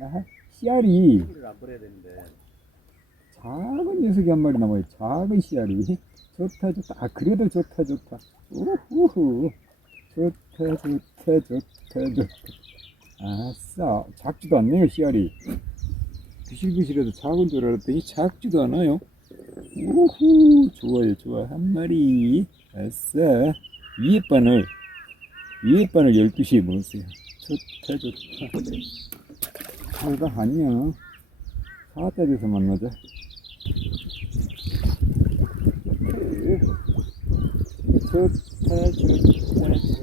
야, 씨알이. 작은 녀석이 한 마리 남아요. 작은 씨알이. 좋다, 좋다. 아, 그래도 좋다, 좋다. 우후. 좋다, 좋다, 좋다, 좋다. 아싸. 작지도 않네요, 씨알이. 부실부실해도 작은 줄 알았더니 작지도 않아요. 우후. 좋아요, 좋아. 한 마리. 아싸. 위에 바늘. 위에 바늘 12시에 먹었어요. 좋다, 좋다. 잘가 안녕. 사자에서 만나자. 좋다, 좋다, 좋다, 좋다.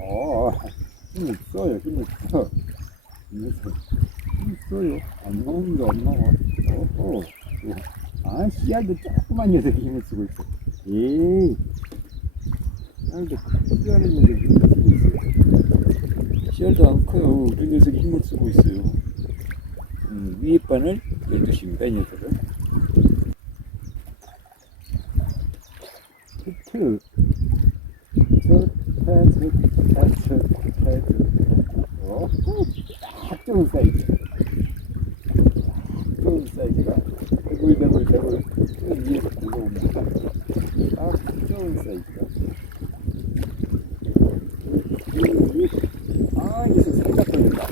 어, 힘 있어요, 힘 있어. 힘 있어. 힘 있어요. 안 나오는 게안 나와. 어허. 아, 씨알도 조그만 녀석이 힘을 쓰고 있어. 씨알도 않은 녀석이 힘을 쓰고 있어요. 씨알도 안 커요. 우리 녀석이 힘을 쓰고 있어요. 음, 위에 바늘 12시입니다, 이 녀석은. 좋다, 좋다, 좋다, 좋다. 어? 딱 좋은 사이즈. 딱 좋은 사이즈가 대굴 대굴 대굴 그 위에서 굴러옵니다. 딱 좋은 사이즈가. 아, 이거 살짝 걸린다.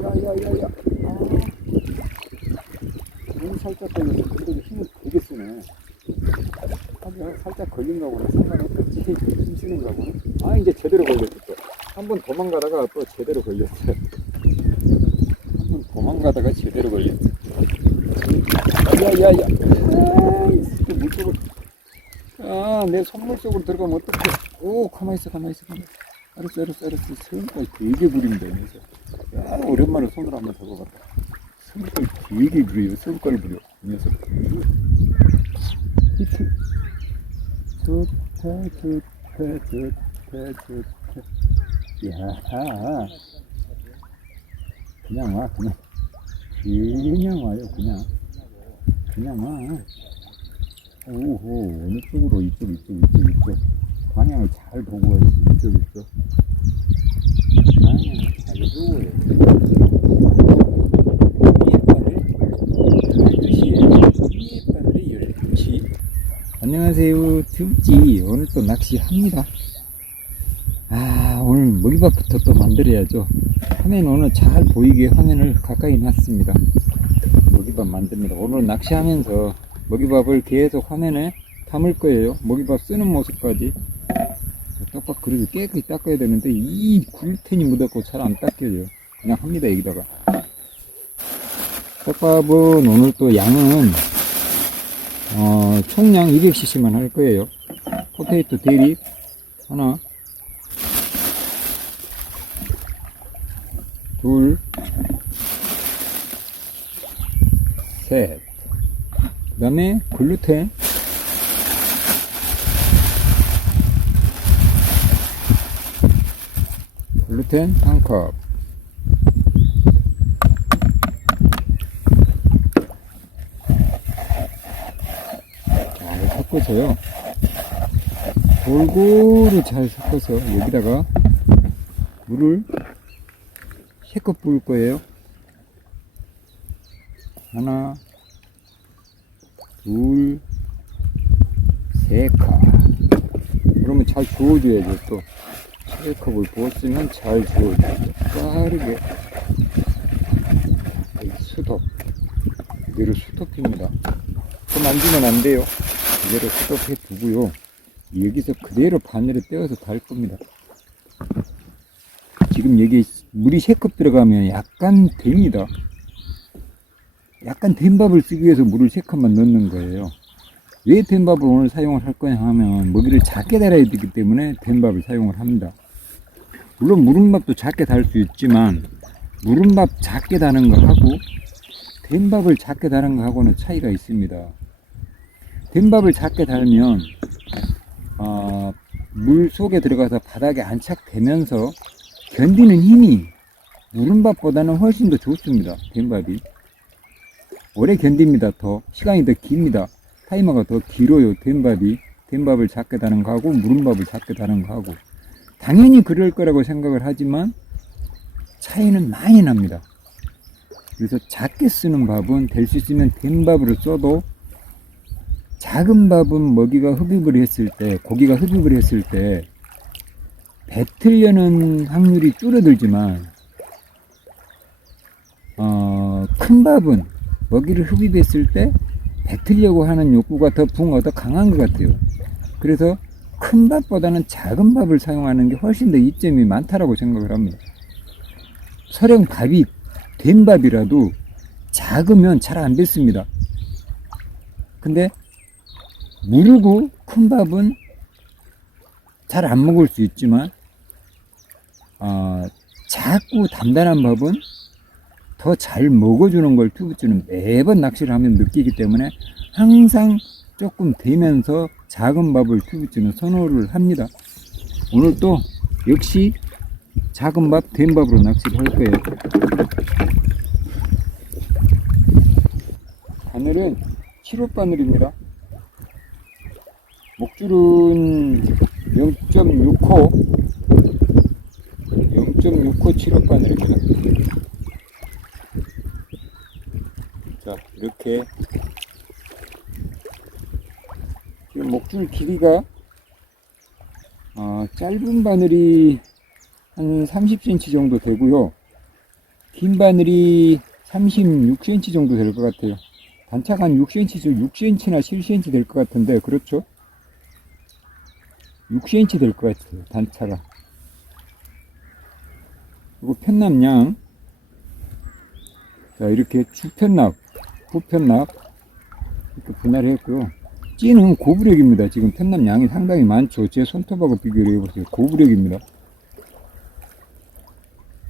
야야야야 아 걸려서 근데도 힘을 되게 쓰네. 하긴 살짝 걸린 거고는 상관없겠지. 힘 쓰는 거고는. 아 이제 제대로 걸렸어 또 한번 도망가다가 또 제대로 걸렸어 한번 도망가다가 제대로 걸렸어 야야야야 아이 물속으로. 아내 선물 속으로 들어가면 어떡해. 오 가만히 있어 가만히 있어 가만히 있어. 알았어 알았어 알았어. 세운까지 되게 부린다 이 녀석 야, 오랜만에 손으로 한번 잡아봤다. 손가락 되게 부려요. 손가락 부려. 이 녀석. 히트. 좋다, 좋다, 좋다, 좋다. 야 그냥 와, 그냥. 그냥 와요, 그냥. 그냥 와. 오호, 어느 쪽으로, 이쪽, 이쪽, 이쪽, 이쪽. 방향을 잘 보고 와야지. 이쪽, 이쪽. 방향을 잘 보고 와야지. 안녕하세요. 튜브지. 오늘 또 낚시합니다. 아, 오늘 먹이밥부터 또 만들어야죠. 화면 오늘 잘 보이게 화면을 가까이 놨습니다. 먹이밥 만듭니다. 오늘 낚시하면서 먹이밥을 계속 화면에 담을 거예요. 먹이밥 쓰는 모습까지. 떡밥 그래도 깨끗이 닦아야 되는데 이 글루텐이 묻었고 잘 안 닦여요. 그냥 합니다 여기다가. 떡밥은 오늘 또 양은 어, 총량 200cc만 할 거예요. 포테이토 대립 하나, 둘, 셋. 그 다음에 글루텐 글루텐 한 컵. 잘 섞어서요. 골고루 잘 섞어서 여기다가 물을 세컵 부을 거예요. 하나, 둘, 세 컵. 그러면 잘 저어줘야죠, 또. 세 컵을 부었으면 잘 저어줘야죠. 빠르게. 이 수독. 이대로 수독입니다. 또 만지면 안 돼요. 그대로 수독해 두고요. 여기서 그대로 바늘을 떼어서 달 겁니다. 지금 여기 물이 세컵 들어가면 약간 됩니다. 약간 된 밥을 쓰기 위해서 물을 세 컵만 넣는 거예요. 왜 된 밥을 오늘 사용을 할 거냐 하면 먹이를 작게 달아야 되기 때문에 된 밥을 사용을 합니다. 물론 무른밥도 작게 달 수 있지만 무른밥 작게 다는 거 하고 된 밥을 작게 다는 거 하고는 차이가 있습니다. 된 밥을 작게 달면 어, 물 속에 들어가서 바닥에 안착되면서 견디는 힘이 무른밥보다는 훨씬 더 좋습니다. 된밥이 오래 견딥니다. 더 시간이 더 깁니다. 타이머가 더 길어요. 된밥이 된 밥을 작게 다는 거 하고 무른 밥을 작게 다는 거 하고 당연히 그럴 거라고 생각을 하지만 차이는 많이 납니다. 그래서 작게 쓰는 밥은 될 수 있으면 된 밥으로 써도 작은 밥은 먹이가 흡입을 했을 때 고기가 흡입을 했을 때 뱉으려는 확률이 줄어들지만 어, 큰 밥은 먹이를 흡입했을 때 뱉으려고 하는 욕구가 더 붕어 더 강한 것 같아요. 그래서 큰 밥보다는 작은 밥을 사용하는 게 훨씬 더 이점이 많다라고 생각을 합니다. 설령 밥이 된 밥이라도 작으면 잘 안 뱉습니다. 근데 무르고 큰 밥은 잘 안 먹을 수 있지만 어, 작고 단단한 밥은 더 잘 먹어주는 걸 튜브주는 매번 낚시를 하면 느끼기 때문에 항상 조금 되면서 작은 밥을 튜브주는 선호를 합니다. 오늘 또 역시 작은 밥, 된 밥으로 낚시를 할 거예요. 바늘은 7호 바늘입니다. 목줄은 0.6호 0.6호 7호 바늘입니다. 자 이렇게 지금 목줄 길이가 어, 짧은 바늘이 한 30cm 정도 되고요. 긴 바늘이 36cm 정도 될 것 같아요. 단차가 한 6cm, 6cm나 7cm 될 것 같은데, 그렇죠? 6cm 될 것 같아요, 단차가. 그리고 편납량. 자, 이렇게 주편납, 후편납, 이렇게 분할을 했고요. 찌는 고부력입니다. 지금 편납량이 상당히 많죠. 제 손톱하고 비교를 해보세요. 고부력입니다.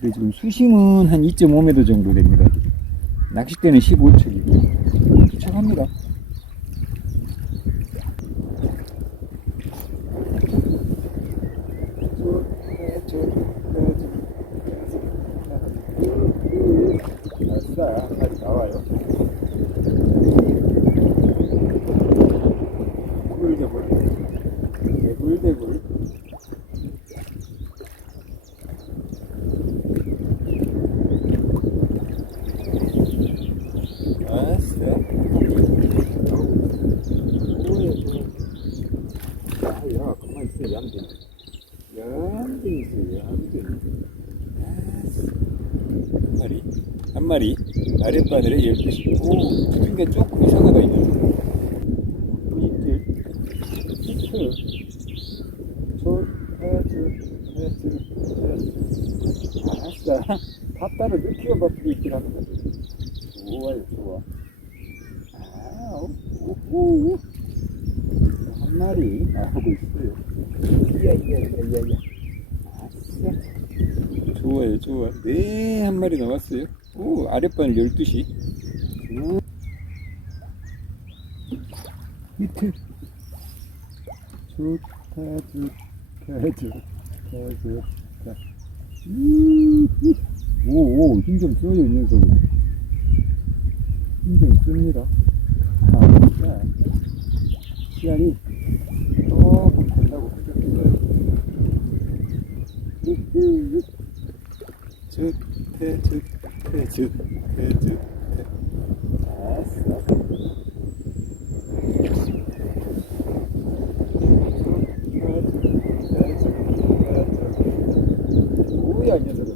근데 지금 수심은 한 2.5m 정도 됩니다. 낚싯대는 15척이고요. 추측합니다. 아싸, 다시 나와요. 대굴대굴. 대굴대굴. 아싸. 오예, 아, 야, 가만 있어, 얌전. 얌전 있어, 얌전. 아싸. 한 마리, 한 마리, 아랫 바늘에 12시. 오, 붙은 게 조금 이상하다, 이거. 이틀, 이틀. 좋다, 좋다, 좋다, 좋다. 아싸. 밥 따로 넣기가 바쁘게 있긴 합니다. 좋아요, 좋아. 아, 오호. 한 마리 나오고 있어요. 이야, 이야, 이야, 이야, 이야. 아싸. 좋아요, 좋아. 네, 한 마리 나왔어요. 오, 아랫바늘 12시. 음. 밑에. 좋다, 좋다, 좋다, 좋다. 음, 오, 오, 힘좀 써요, 이 녀석은. 힘좀 씁니다. 아, 자, 시간이 조금 된다고 생각해봐요. 좋대, 좋대, 좋대, 아싸. 뭐야, 이 녀석은.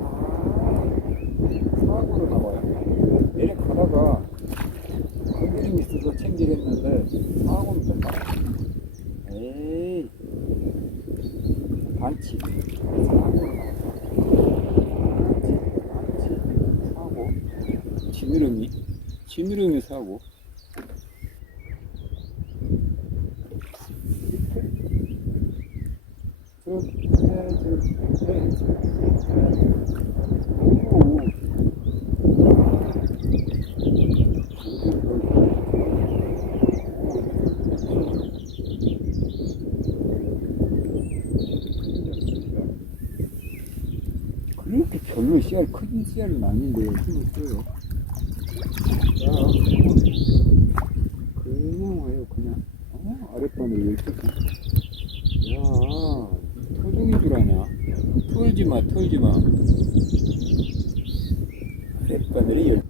아. 사고로 나와요 사고로 나와. 반칙 반칙 사고 지느러미 지느러미 사고 오. 그렇게 별로 씨알 큰 씨알은 아닌데 힘을 써요. 그냥 아, 와요 그냥. 아랫바늘 왜 이렇게 야 토종인 줄 아냐? 털지마 털지마. 아랫바늘이 열 아,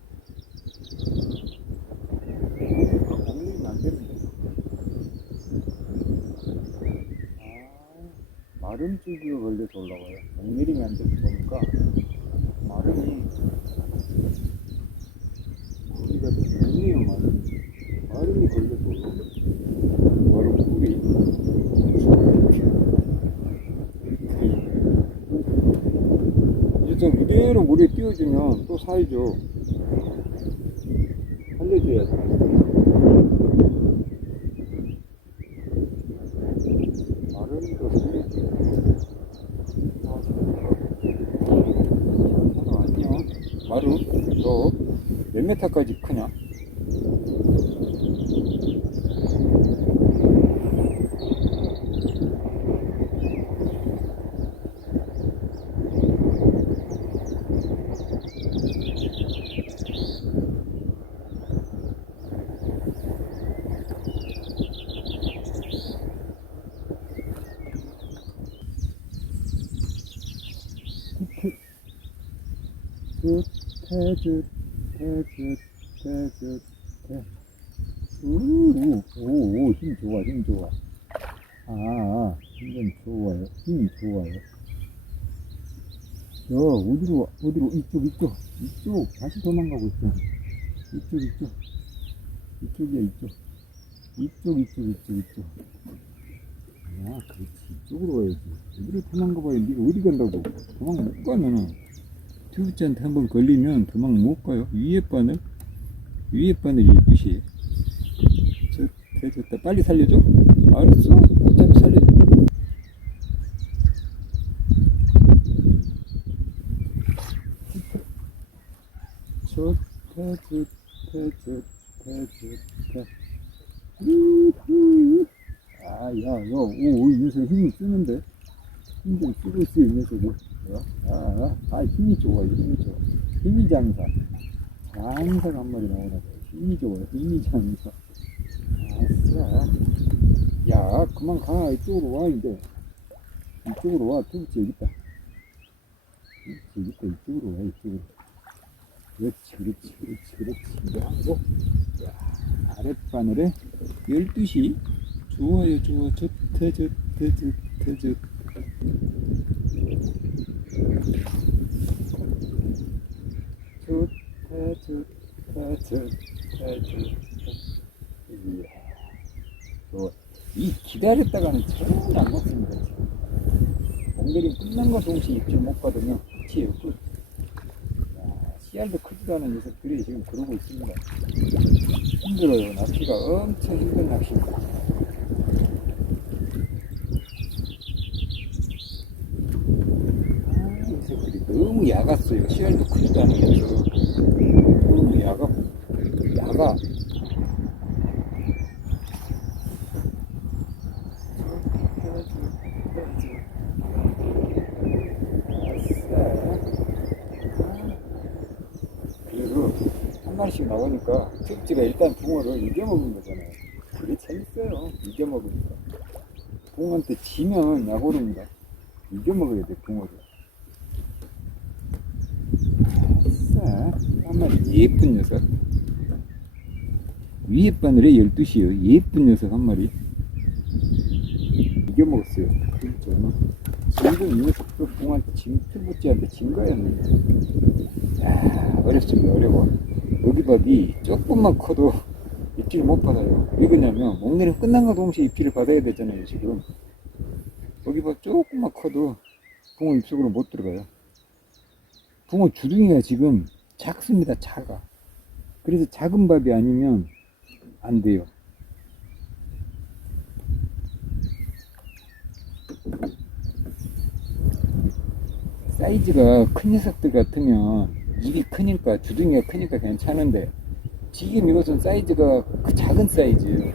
아, 마름 줄기가 걸려서 올라와요. 0mm면 안 되는 거니까 마름이 이제 그대로 물에 띄워주면 또 살죠. 살려줘야 돼. 살려줘야 돼. 아, 하나 안녕. 마름, 너몇 메타까지 크냐? 좋다 좋다 좋다 좋다 오오 힘 좋아 힘 좋아 아 힘은 좋아요 힘이 좋아요 저 어디로 어디로 이쪽 이쪽 이쪽 다시 도망가고 있어 이쪽 이쪽 이쪽이야 이쪽 이쪽 이쪽 이쪽 이쪽 아 그렇지 이쪽으로 가야지 어디로 도망가 봐요 네가 어디 간다고 도망 못 가면은 튜브잔한테 한번 걸리면 도망 못 가요. 위에 바늘, 위에 바늘이 뜻이에요. 좋다, 좋다. 빨리 살려줘? 알았어. 어차피 살려줘. 좋다, 좋다, 좋다, 좋다. 아, 야, 너, 오, 오, 이 녀석 힘이 쓰는데? 힘좀 쓰고 있어, 이 녀석이. 아, 아, 아, 힘이 좋아, 힘이 좋아. 힘이 장사. 장사가 한 마리 나오나 봐. 힘이 좋아요, 힘이 장사. 아싸. 야, 그만 가. 이쪽으로 와, 이제. 이쪽으로 와. 투부치 여기 있다. 여기 있다. 이쪽으로 와, 이쪽으로. 그렇지, 그렇지, 그렇지, 그렇지. 하고. 야, 아랫바늘에 12시. 좋아요, 좋아. 좋다, 좋다, 좋다, 좋다. 이 기다렸다가는 전혀 안 먹습니다. 몽들이 끝난 거 동시에 입질 못 받으면 끝이에요 끝 야, 씨알도 크지도 않은 녀석들이 지금 그러고 있습니다. 힘들어요. 낚시가 엄청 힘든 낚시입니다 아, 녀석들이 야갔어요 씨알도 크지도 않은 녀석 너무 야가 야가 그래서 한 마리씩 나오니까 특지가 일단 붕어를 이겨먹은 거잖아요. 그게 재밌어요. 이겨먹으니까. 붕어한테 지면 약오릅니다. 이겨먹어야 돼, 붕어를. 아싸, 한 마리 예쁜 녀석. 위에 바늘에 12시요. 예쁜 녀석 한 마리. 이겨 먹었어요. 진짜. 지금 이 녀석도 붕어한테 진, 틀붙지한테 진 거였는데. 야, 어렵습니다, 어려워. 여기밥이 조금만 커도 입질을 못 받아요. 왜 그러냐면, 목내림 끝난 거 동시에 입질을 받아야 되잖아요, 지금. 여기밥 조금만 커도 붕어 입속으로 못 들어가요. 붕어 주둥이가 지금 작습니다, 작아. 그래서 작은 밥이 아니면 안 돼요. 사이즈가 큰 녀석들 같으면 입이 크니까 주둥이가 크니까 괜찮은데 지금 이것은 사이즈가 그 작은 사이즈예요.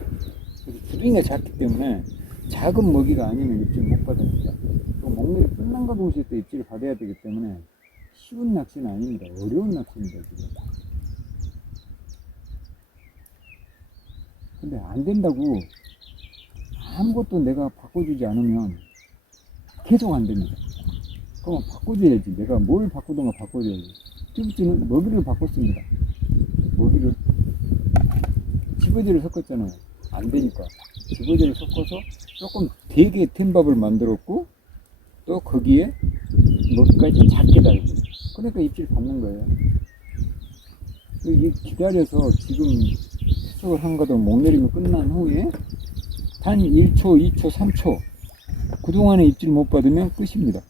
주둥이가 작기 때문에 작은 먹이가 아니면 입질 못 받습니다. 또 먹물이 끝난 거 동시에 또 입질을 받아야 되기 때문에 쉬운 낚시는 아닙니다. 어려운 낚시입니다 지금. 근데 안 된다고 아무것도 내가 바꿔주지 않으면 계속 안 됩니다. 그럼 바꿔줘야지. 내가 뭘 바꾸던가 바꿔줘야지. 튜브찌는 먹이를 바꿨습니다. 먹이를. 집어지를 섞었잖아요. 안 되니까. 집어지를 섞어서 조금 되게 된 밥을 만들었고, 또 거기에 먹이까지 작게 달고. 그러니까 입질 받는 거예요. 이 기다려서 지금 수석을 한 거도 목내림이 끝난 후에 단 1초, 2초, 3초 그동안에 입질 못 받으면 끝입니다.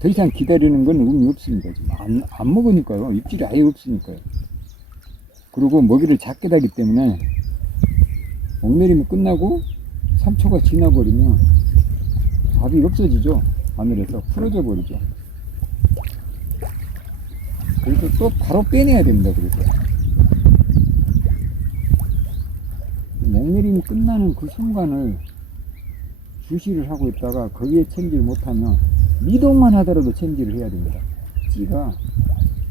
더 이상 기다리는 건 의미 없습니다. 지금 안, 안 먹으니까요. 입질이 아예 없으니까요. 그리고 먹이를 작게 다기 때문에 목내림이 끝나고 3초가 지나버리면 밥이 없어지죠. 바늘에서 풀어져 버리죠. 그래서 또 바로 빼내야 됩니다. 그래서 목내림이 끝나는 그 순간을 주시를 하고 있다가 거기에 챔질을 못하면 미동만 하더라도 챔질을 해야 됩니다. 찌가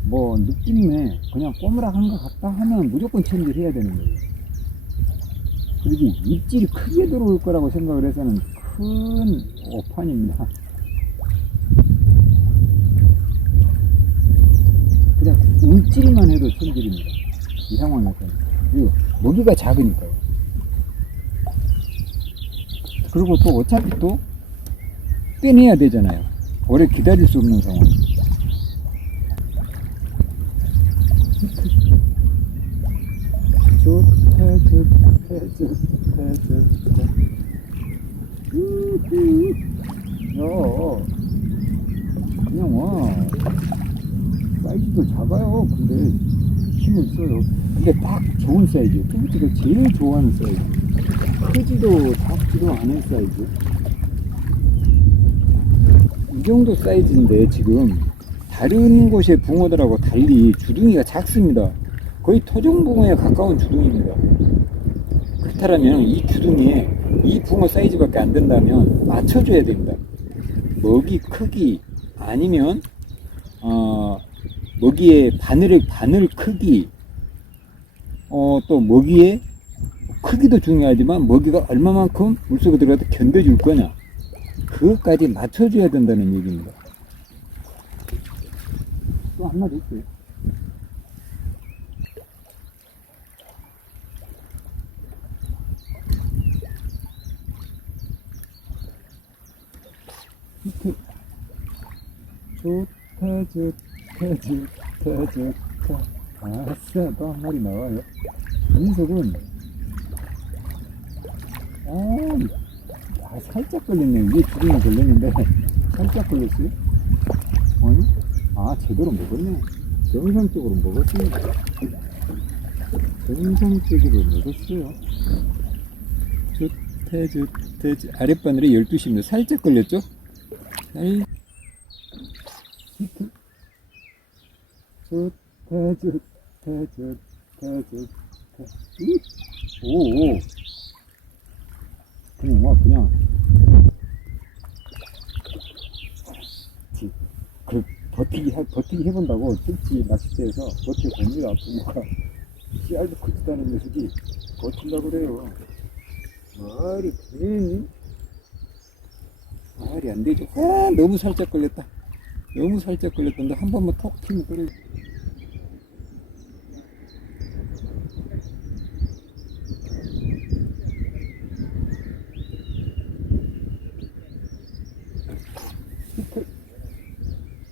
뭐 느낌에 그냥 꼬무락한 것 같다 하면 무조건 챔질 해야 되는 거예요. 그리고 입질이 크게 들어올 거라고 생각을 해서는 큰 오판입니다. 그냥 움찔만 해도 챔질입니다. 이 상황에서는. 그리고 먹이가 작으니까요. 그리고 또 어차피 또 빼내야 되잖아요. 오래 기다릴 수 없는 상황. 좋다, 좋다, 좋다, 좋다. 야, 그냥 와. 사이즈도 작아요. 근데 힘을 써요. 근데 딱 좋은 사이즈. 뚜부티가 제일 좋아하는 사이즈. 크지도 작지도 않은 사이즈. 이 정도 사이즈인데 지금 다른 곳의 붕어들하고 달리 주둥이가 작습니다. 거의 토종붕어에 가까운 주둥이입니다. 그렇다면 이 주둥이에 이 붕어 사이즈밖에 안 된다면 맞춰줘야 됩니다. 먹이 크기 아니면 어, 먹이의 바늘의 바늘 크기 어, 또 먹이의 크기도 중요하지만 먹이가 얼마만큼 물속에 들어가도 견뎌줄 거냐 그것까지 맞춰줘야 된다는 얘기입니다. 또 한마디 있어요. 좋다, 좋다, 좋다, 좋다. 아싸, 또 한 마리 나와요. 민석은, 어, 아, 살짝 걸렸네요. 위에 주둥이 걸렸는데, 살짝 걸렸어요? 아니? 아, 제대로 먹었네. 정상적으로 먹었습니다. 정상적으로 먹었어요. 좋다, 좋다. 아랫바늘에 12시입니다. 살짝 걸렸죠? 살, 히트. 좋다, 좋다, 좋다, 좋다. 이? 오, 오. 그냥 와, 그냥. 지, 그, 버티기, 해- 버티기 해본다고, 특히 낚싯대에서 버텨봅니다, 부모가. 씨알도 크지도 않은 녀석이 버틴다고 그래요. 말이 괜히, 말이 안 되죠. 아, 너무 살짝 걸렸다. 너무 살짝 걸렸던데, 한 번만 톡 튀면 떨어지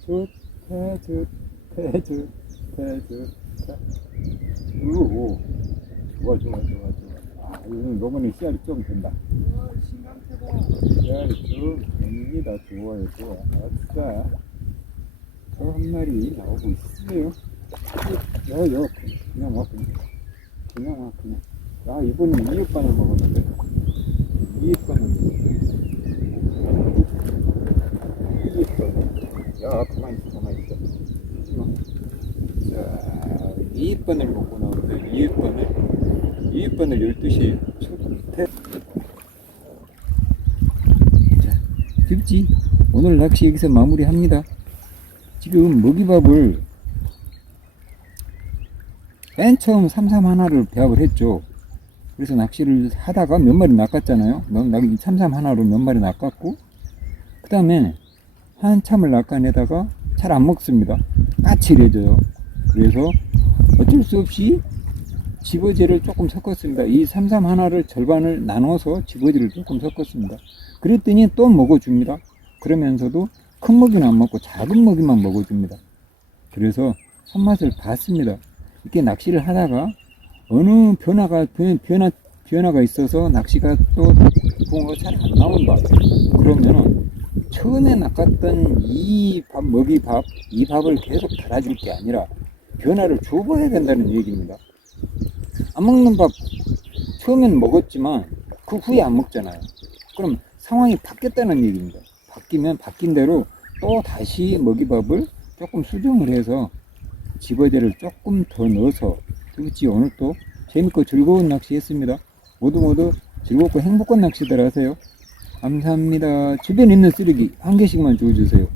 좋다, 좋다, 좋다, 좋다. 오, 좋아, 좋아, 좋아, 좋아. 아, 요번에 씨알이 좀 된다. 씨알이 좀 좋아요, 좋아. 아싸. 저 한 마리 나오고 있어요. 여, 여, 그냥 와, 그냥. 그냥 와, 그냥. 아, 이번엔 이육반을 먹었는데. 이육반을 먹었는데. 이육반. 야, 가만히 있어, 가만히 있어. 어. 자, 2번을 먹고 나오는데, 2번을, 2번을 12시에 초대. 자, 집지. 오늘 낚시 여기서 마무리합니다. 지금 먹이밥을 맨 처음 삼삼 하나를 배합을 했죠. 그래서 낚시를 하다가 몇 마리 낚았잖아요. 낚- 삼삼 하나로 몇 마리 낚았고, 그 다음에 한참을 낚아내다가 잘 안 먹습니다. 까칠해져요. 그래서 어쩔 수 없이 집어지를 조금 섞었습니다. 이 삼삼 하나를 절반을 나눠서 집어지를 조금 섞었습니다. 그랬더니 또 먹어줍니다. 그러면서도 큰 먹이는 안 먹고 작은 먹이만 먹어줍니다. 그래서 손맛을 봤습니다. 이렇게 낚시를 하다가 어느 변화가 변- 변화 변화가 있어서 낚시가 또 붕어가 잘 안 나온다. 그러면은 처음에 낚았던 이 밥 먹이 밥 이 밥을 계속 달아줄 게 아니라 변화를 줘봐야 된다는 얘기입니다. 안 먹는 밥 처음엔 먹었지만 그 후에 안 먹잖아요. 그럼 상황이 바뀌었다는 얘기입니다. 바뀌면 바뀐 대로 또 다시 먹이밥을 조금 수정을 해서 집어제를 조금 더 넣어서 그렇지 오늘 또 재밌고 즐거운 낚시 했습니다. 모두 모두 즐겁고 행복한 낚시들 하세요. 감사합니다. 주변에 있는 쓰레기 한 개씩만 주워주세요.